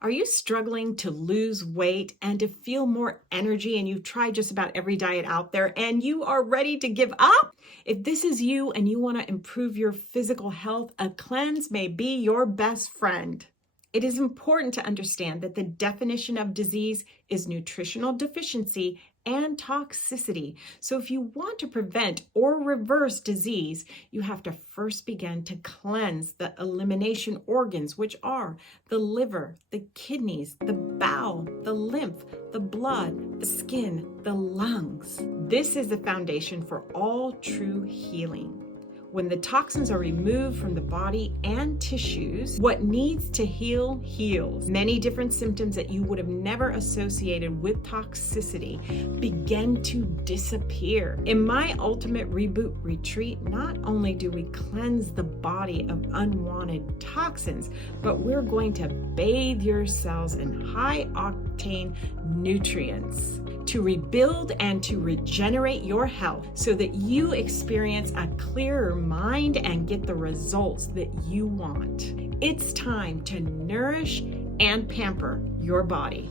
Are you struggling to lose weight and to feel more energy, and you've tried just about every diet out there and you are ready to give up? If this is you and you want to improve your physical health, a cleanse may be your best friend. It is important to understand that the definition of disease is nutritional deficiency and toxicity. So if you want to prevent or reverse disease, you have to first begin to cleanse the elimination organs, which are the liver, the kidneys, the bowel, the lymph, the blood, the skin, the lungs. This is the foundation for all true healing. When the toxins are removed from the body and tissues, what needs to heal, heals. Many different symptoms that you would have never associated with toxicity begin to disappear. In my Ultimate Reboot Retreat, not only do we cleanse the body of unwanted toxins, but we're going to bathe your cells in high-octane nutrients to rebuild and to regenerate your health so that you experience a clearer mind and get the results that you want. It's time to nourish and pamper your body.